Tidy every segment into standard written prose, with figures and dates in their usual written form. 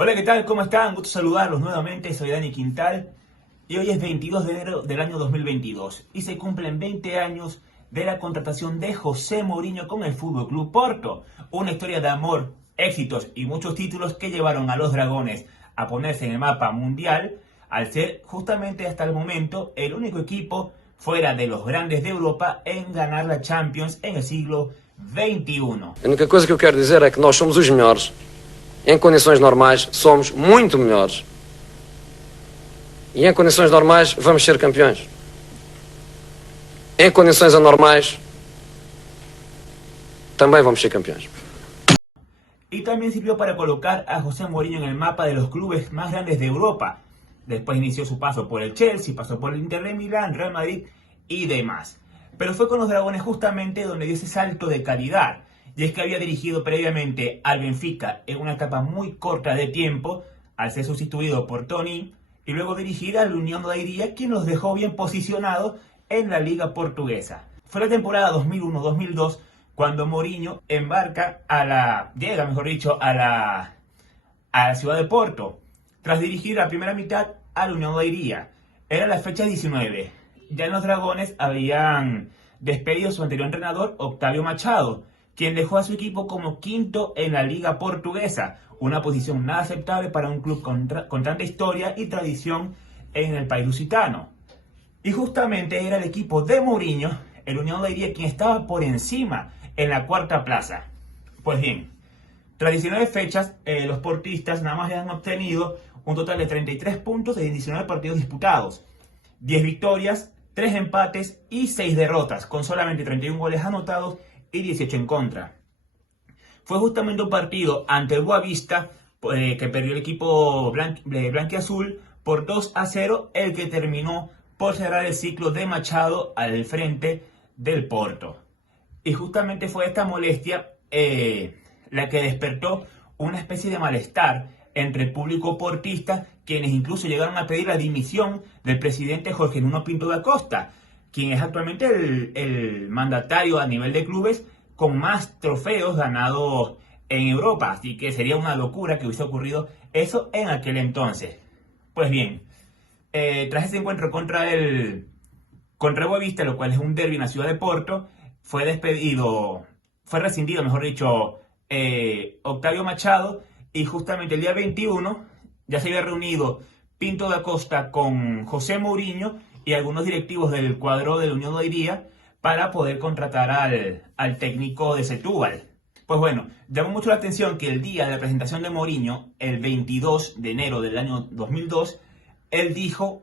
Hola, ¿qué tal? ¿Cómo están? Gusto saludarlos nuevamente, soy Dani Quintal y hoy es 22 de enero del año 2022 y se cumplen 20 años de la contratación de José Mourinho con el Fútbol Club Porto. Una historia de amor, éxitos y muchos títulos que llevaron a los dragones a ponerse en el mapa mundial al ser justamente hasta el momento el único equipo fuera de los grandes de Europa en ganar la Champions en el siglo XXI. A única coisa que eu quero dizer é que nós somos os melhores. Em condições normais, somos muito melhores. E em condições normais, vamos ser campeões. Em condições anormais, também vamos ser campeões. Y también sirvió para colocar a José Mourinho en el mapa de los clubes más grandes de Europa. Después inició su paso por el Chelsea, pasó por el Inter de Milán, Real Madrid y demás. Pero fue con los Dragones justamente donde dio ese salto de calidad. Y es que había dirigido previamente al Benfica en una etapa muy corta de tiempo, al ser sustituido por Tony, y luego dirigir al Unión de Leiria, quien los dejó bien posicionados en la liga portuguesa. Fue la temporada 2001-2002 cuando Mourinho llega a la ciudad de Porto, tras dirigir la primera mitad al Unión de Leiria. Era la fecha 19. Ya en los Dragones habían despedido a su anterior entrenador, Octavio Machado, quien dejó a su equipo como quinto en la liga portuguesa, una posición nada aceptable para un club con tanta historia y tradición en el país lusitano. Y justamente era el equipo de Mourinho, el Unión de Leiria, quien estaba por encima en la cuarta plaza. Pues bien, tras 19 fechas, los portistas nada más han obtenido un total de 33 puntos de 19 partidos disputados, 10 victorias, 3 empates y 6 derrotas, con solamente 31 goles anotados y 18 en contra. Fue justamente un partido ante el Boavista, que perdió el equipo blanquiazul por 2-0, el que terminó por cerrar el ciclo de Machado al frente del Porto. Y justamente fue esta molestia la que despertó una especie de malestar entre el público portista, quienes incluso llegaron a pedir la dimisión del presidente Jorge Nuno Pinto da Costa, quien es actualmente el mandatario a nivel de clubes con más trofeos ganados en Europa. Así que sería una locura que hubiese ocurrido eso en aquel entonces. Pues bien, tras ese encuentro contra el Boavista, lo cual es un derbi en la ciudad de Porto, fue rescindido, mejor dicho, Octavio Machado, y justamente el día 21 ya se había reunido Pinto da Costa con José Mourinho y algunos directivos del cuadro de la Unión de Leiria para poder contratar al técnico de Setúbal. Pues bueno, llamó mucho la atención que el día de la presentación de Mourinho, el 22 de enero del año 2002, él dijo: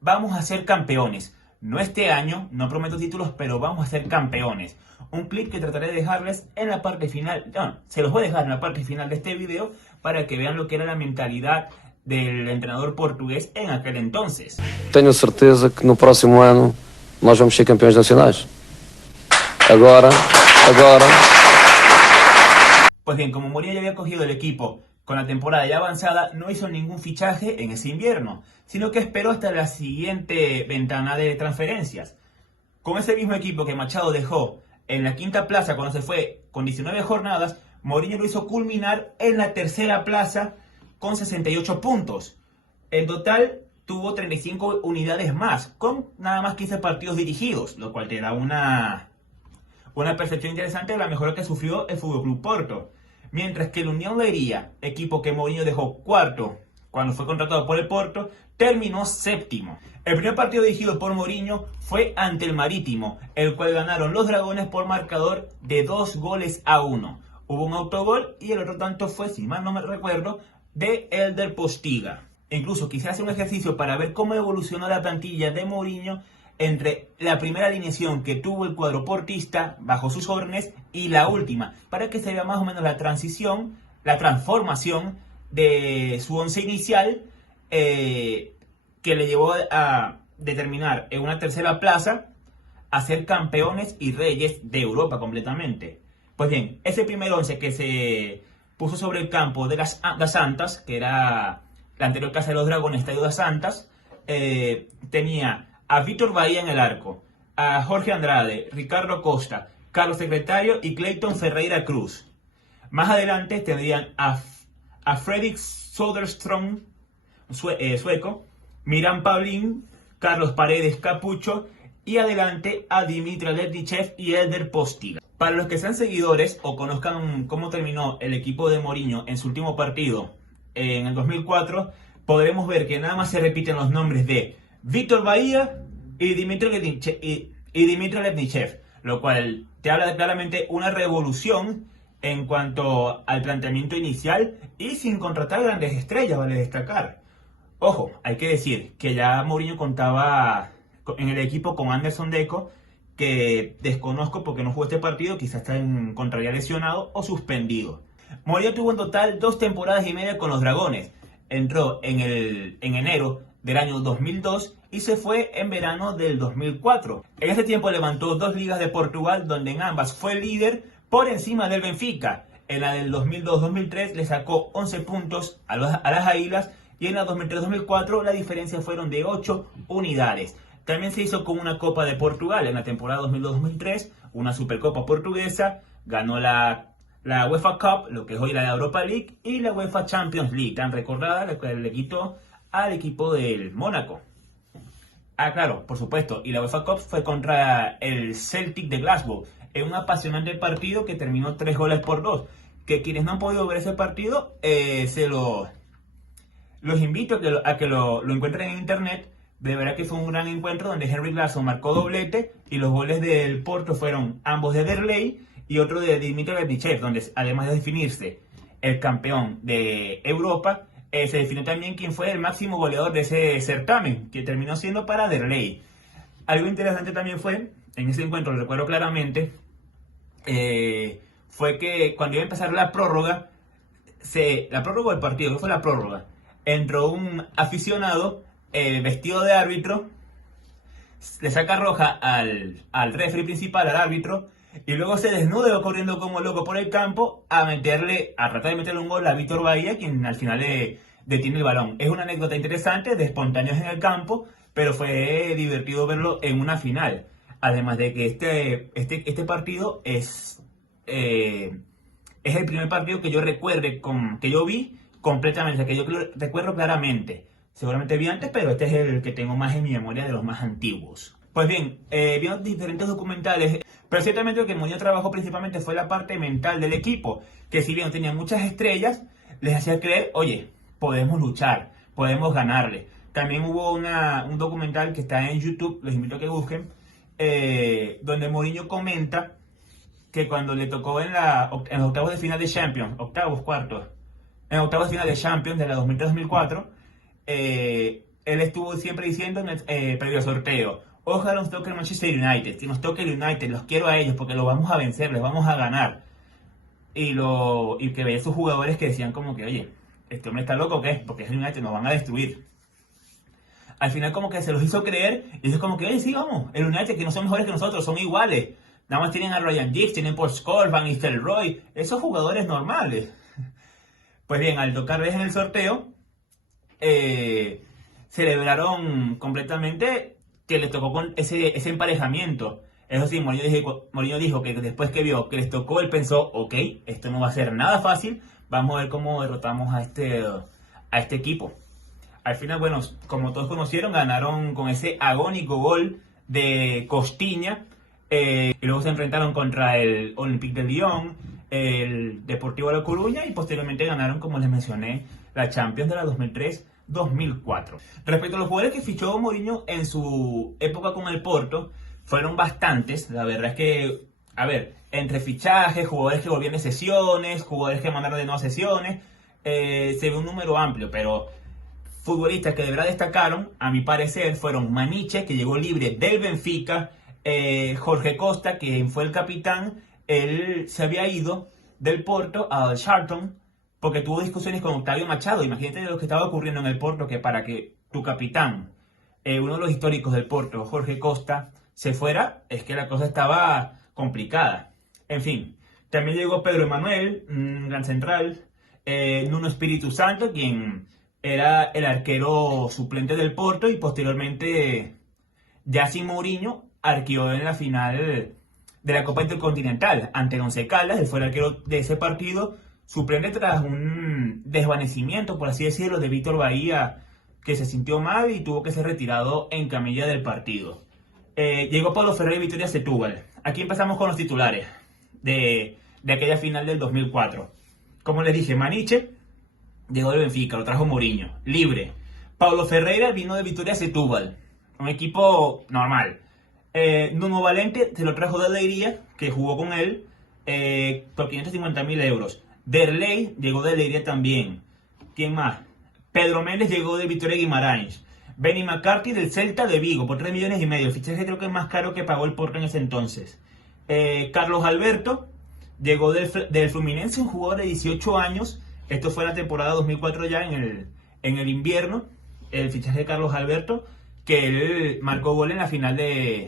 vamos a ser campeones. No este año, no prometo títulos, pero vamos a ser campeones. Un clip que trataré de dejarles en la parte final, se los voy a dejar en la parte final de este video para que vean lo que era la mentalidad del entrenador portugués en aquel entonces. Tenho certeza que no próximo ano nós vamos ser campeões nacionais. Agora. Pues bien, como Mourinho ya había cogido el equipo con la temporada ya avanzada, no hizo ningún fichaje en ese invierno, sino que esperó hasta la siguiente ventana de transferencias. Con ese mismo equipo que Machado dejó en la quinta plaza cuando se fue con 19 jornadas, Mourinho lo hizo culminar en la tercera plaza con 68 puntos. En total tuvo 35 unidades más, con nada más 15 partidos dirigidos, lo cual te da una percepción interesante de la mejora que sufrió el FC Porto. Mientras que el Unión de Leiria, equipo que Mourinho dejó cuarto cuando fue contratado por el Porto, terminó séptimo. El primer partido dirigido por Mourinho fue ante el Marítimo, el cual ganaron los Dragones por marcador de 2-1. Hubo un autogol y el otro tanto fue, si mal no me recuerdo, de Elder Postiga. Incluso quise hacer un ejercicio para ver cómo evolucionó la plantilla de Mourinho entre la primera alineación que tuvo el cuadro portista bajo sus órdenes y la última, para que se vea más o menos la transformación de su once inicial, que le llevó a determinar en una tercera plaza a ser campeones y reyes de Europa completamente. Pues bien, ese primer once que se puso sobre el campo de das Antas, que era la anterior casa de los Dragones, Estadio das Antas, tenía a Vítor Bahía en el arco, a Jorge Andrade, Ricardo Costa, Carlos Secretario y Clayton Ferreira Cruz. Más adelante tendrían a a Fredrik Söderström, sueco, Miran Pavlin, Carlos Paredes Capucho y adelante a Dimitar Letnichev y Eder Postiga. Para los que sean seguidores o conozcan cómo terminó el equipo de Mourinho en su último partido en el 2004, podremos ver que nada más se repiten los nombres de Vítor Bahía y Dimitar Letnichev, lo cual te habla de claramente una revolución en cuanto al planteamiento inicial y sin contratar grandes estrellas, vale destacar. Ojo, hay que decir que ya Mourinho contaba en el equipo con Anderson Deco, que desconozco porque no jugó este partido, quizás está en contraria lesionado o suspendido. Mourinho tuvo en total 2 temporadas y media con los Dragones. Entró en enero del año 2002 y se fue en verano del 2004. En ese tiempo levantó 2 ligas de Portugal, donde en ambas fue líder por encima del Benfica. En la del 2002-2003 le sacó 11 puntos a las Águilas y en la 2003-2004 la diferencia fueron de 8 unidades. También se hizo con una Copa de Portugal en la temporada 2002-2003, una Supercopa portuguesa, ganó la UEFA Cup, lo que es hoy la Europa League, y la UEFA Champions League, tan recordada, la que le quitó al equipo del Mónaco. Ah, claro, por supuesto, y la UEFA Cup fue contra el Celtic de Glasgow, en un apasionante partido que terminó 3-2, que quienes no han podido ver ese partido, los invito a que lo encuentren en internet. De verdad que fue un gran encuentro donde Henrik Larsson marcó doblete y los goles del Porto fueron ambos de Derlei y otro de Dimitar Letnichev, donde además de definirse el campeón de Europa, se definió también quién fue el máximo goleador de ese certamen, que terminó siendo para Derlei. Algo interesante también fue, en ese encuentro, lo recuerdo claramente, fue que cuando iba a empezar la prórroga del partido, ¿qué fue la prórroga? Entró un aficionado vestido de árbitro, le saca roja al referee principal, al árbitro, y luego se desnuda y va corriendo como loco por el campo a tratar de meterle un gol a Vítor Bahía, quien al final detiene el balón. Es una anécdota interesante de espontáneos en el campo, pero fue divertido verlo en una final. Además de que este partido es el primer partido que yo recuerde, que yo vi completamente, que yo recuerdo claramente. Seguramente vi antes, pero este es el que tengo más en mi memoria de los más antiguos. Pues bien, vimos diferentes documentales, pero ciertamente lo que Mourinho trabajó principalmente fue la parte mental del equipo, que si bien tenía muchas estrellas, les hacía creer, oye, podemos luchar, podemos ganarle. También hubo un documental que está en YouTube, les invito a que busquen, donde Mourinho comenta que cuando le tocó en los octavos de final de Champions, en octavos de final de Champions de la 2003-2004, él estuvo siempre diciendo previo al sorteo, ojalá nos toque el Manchester United, que nos toque el United, los quiero a ellos porque los vamos a vencer, les vamos a ganar. Y que veía sus jugadores que decían como que, oye, este hombre está loco, ¿qué? Porque es el United, nos van a destruir. Al final como que se los hizo creer y es como que, oye, sí, vamos, el United, que no son mejores que nosotros, son iguales. Nada más tienen a Ryan Giggs, tienen Paul Scholes, Van Nistelrooy, esos jugadores normales. Pues bien, al tocarles en el sorteo, celebraron completamente que les tocó con ese emparejamiento. Eso sí, Mourinho dijo que después que vio que les tocó, él pensó, ok, esto no va a ser nada fácil, vamos a ver cómo derrotamos a este equipo. Al final, bueno, como todos conocieron, ganaron con ese agónico gol de Costinha, y luego se enfrentaron contra el Olympique de Lyon, el Deportivo de La Coruña, y posteriormente ganaron, como les mencioné, la Champions de la 2003-2004. Respecto a los jugadores que fichó Mourinho en su época con el Porto, fueron bastantes. La verdad es que, a ver, entre fichajes, jugadores que volvían de sesiones, jugadores que mandaron de nuevas sesiones, se ve un número amplio, pero futbolistas que de verdad destacaron, a mi parecer, fueron Maniche, que llegó libre del Benfica, Jorge Costa, que fue el capitán. Él se había ido del Porto al Charlton porque tuvo discusiones con Octavio Machado. Imagínate lo que estaba ocurriendo en el Porto, que para que tu capitán, uno de los históricos del Porto, Jorge Costa, se fuera, es que la cosa estaba complicada. En fin, también llegó Pedro Emanuel, un gran central, Nuno Espíritu Santo, quien era el arquero suplente del Porto y posteriormente, ya sin Mourinho, arqueó en la final de la Copa Intercontinental ante el Once Caldas. Él fue el arquero de ese partido, suplente tras un desvanecimiento, por así decirlo, de Víctor Bahía, que se sintió mal y tuvo que ser retirado en camilla del partido. Llegó Paulo Ferreira y Vitória Setúbal. Aquí empezamos con los titulares de aquella final del 2004. Como les dije, Maniche llegó del Benfica, lo trajo Mourinho, libre. Paulo Ferreira vino de Vitória Setúbal, un equipo normal. Nuno Valente se lo trajo de Leiria, que jugó con él por 550.000 euros. Derlei llegó de Leiria también. ¿Quién más? Pedro Méndez llegó de Vitória Guimarães. Benny McCarthy del Celta de Vigo por 3,5 millones. El fichaje creo que es más caro que pagó el Porto en ese entonces. Carlos Alberto llegó del Fluminense, un jugador de 18 años. Esto fue la temporada 2004 ya en el invierno. El fichaje de Carlos Alberto, que él marcó gol en la final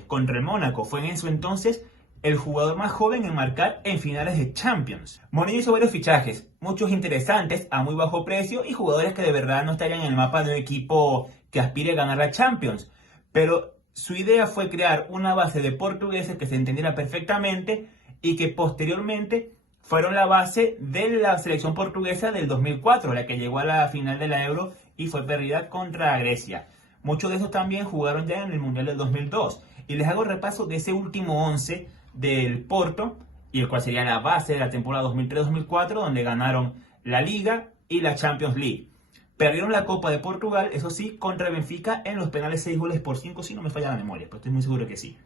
contra el Mónaco. Fue en su entonces el jugador más joven en marcar en finales de Champions. Mourinho hizo varios fichajes, muchos interesantes a muy bajo precio y jugadores que de verdad no estarían en el mapa de un equipo que aspire a ganar la Champions. Pero su idea fue crear una base de portugueses que se entendiera perfectamente y que posteriormente fueron la base de la selección portuguesa del 2004, la que llegó a la final de la Euro y fue perdida contra Grecia. Muchos de esos también jugaron ya en el Mundial del 2002. Y les hago repaso de ese último 11 del Porto, y el cual sería la base de la temporada 2003-2004, donde ganaron la Liga y la Champions League. Perdieron la Copa de Portugal, eso sí, contra Benfica en los penales 6-5, si no me falla la memoria, pero estoy muy seguro que sí.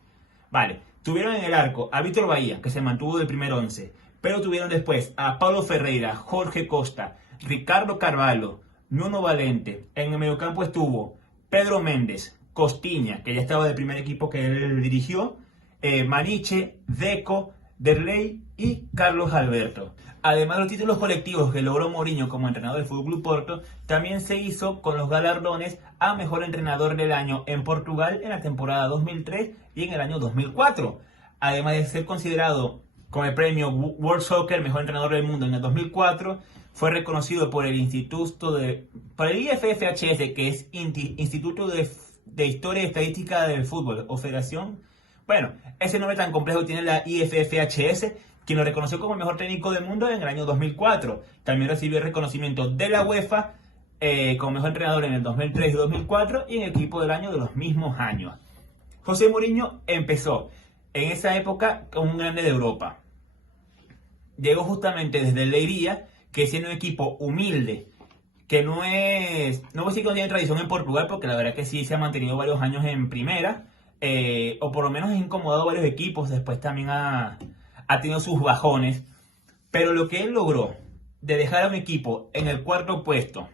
Vale, tuvieron en el arco a Víctor Bahía, que se mantuvo del primer 11, pero tuvieron después a Paulo Ferreira, Jorge Costa, Ricardo Carvalho, Nuno Valente. En el mediocampo estuvo Pedro Méndez, Costiña, que ya estaba del primer equipo que él dirigió, Maniche, Deco, Derlei y Carlos Alberto. Además de los títulos colectivos que logró Mourinho como entrenador del FC Porto, también se hizo con los galardones a Mejor Entrenador del Año en Portugal en la temporada 2003 y en el año 2004. Además de ser considerado con el premio World Soccer Mejor Entrenador del Mundo en el 2004, fue reconocido por el IFFHS, que es Instituto de Historia y Estadística del Fútbol, o Federación. Bueno, ese nombre tan complejo tiene la IFFHS, quien lo reconoció como el mejor técnico del mundo en el año 2004. También recibió el reconocimiento de la UEFA como mejor entrenador en el 2003 y 2004 y en el equipo del año de los mismos años. José Mourinho empezó en esa época como un grande de Europa. Llegó justamente desde el Leiria, que siendo un equipo humilde, que no voy a decir que no tiene tradición en Portugal, porque la verdad que sí se ha mantenido varios años en primera, o por lo menos ha incomodado a varios equipos, después también ha tenido sus bajones, pero lo que él logró de dejar a un equipo en el cuarto puesto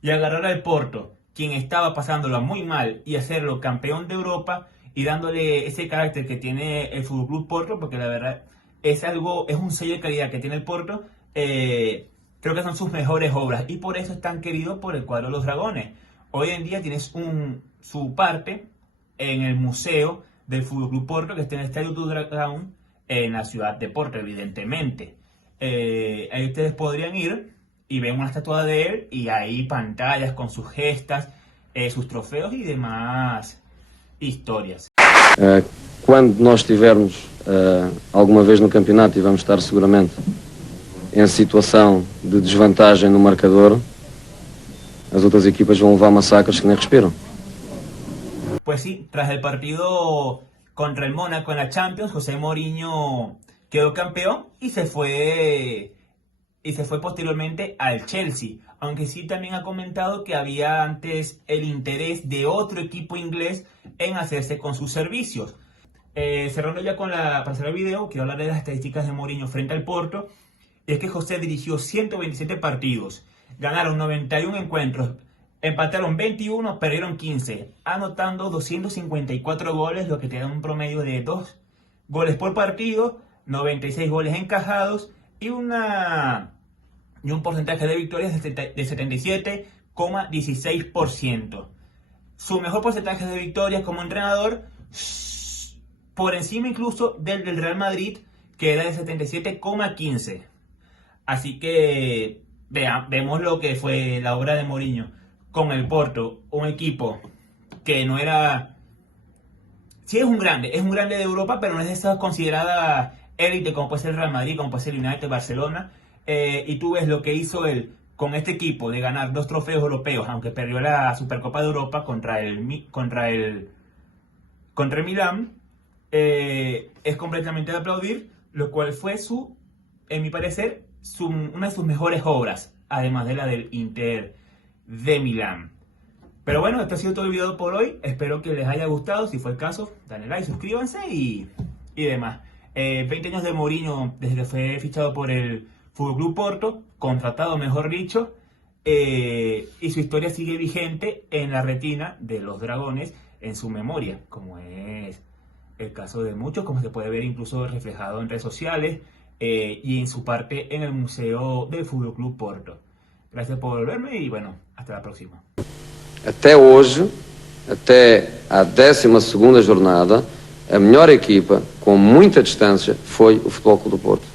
y agarrar al Porto, quien estaba pasándolo muy mal, y hacerlo campeón de Europa y dándole ese carácter que tiene el FC Porto, porque la verdad es un sello de calidad que tiene el Porto. Creo que son sus mejores obras y por eso es tan querido por el cuadro de los Dragones. Hoy en día tienes su parte en el museo del FC Porto, que está en el Estadio do Dragão, en la ciudad de Porto, evidentemente. Ahí ustedes podrían ir y ver una estatua de él, y hay pantallas con sus gestas, sus trofeos y demás historias. Quando nós estivermos alguma vez no campeonato e vamos estar seguramente em situação de desvantagem no marcador, as outras equipas vão levar massacres que nem respiram. Pues sí, tras el partido contra el Mónaco en la Champions, José Mourinho quedó campeón y se fue posteriormente al Chelsea, aunque sí también ha comentado que había antes el interés de otro equipo inglés en hacerse con sus servicios. Cerrando ya para cerrar el video, quiero hablar de las estadísticas de Mourinho frente al Porto. Y es que José dirigió 127 partidos, ganaron 91 encuentros, empataron 21, perdieron 15, anotando 254 goles, lo que te da un promedio de 2 goles por partido, 96 goles encajados y un porcentaje de victorias de 77,16%. Su mejor porcentaje de victorias como entrenador, por encima incluso del Real Madrid, que era de 77,15%. Así que vemos lo que fue la obra de Mourinho con el Porto, un equipo que no era... Sí, es un grande de Europa, pero no es de esa considerada élite como puede ser el Real Madrid, como puede ser el United, Barcelona. Y tú ves lo que hizo él con este equipo de ganar 2 trofeos europeos, aunque perdió la Supercopa de Europa contra el Milán, es completamente de aplaudir, lo cual fue en mi parecer, una de sus mejores obras, además de la del Inter de Milán. Pero bueno, esto ha sido todo el video por hoy. Espero que les haya gustado. Si fue el caso, dale like, suscríbanse y demás. 20 años de Mourinho desde que fue fichado por el Fútbol Club Porto, contratado mejor dicho, y su historia sigue vigente en la retina de los dragones, en su memoria, como es el caso de muchos, como se puede ver incluso reflejado en redes sociales y en su parte en el Museo del Fútbol Club Porto. Gracias por verme y bueno, hasta la próxima. Até hoje, até à 12ª jornada, a melhor equipa, com muita distância, foi o Futebol Clube do Porto.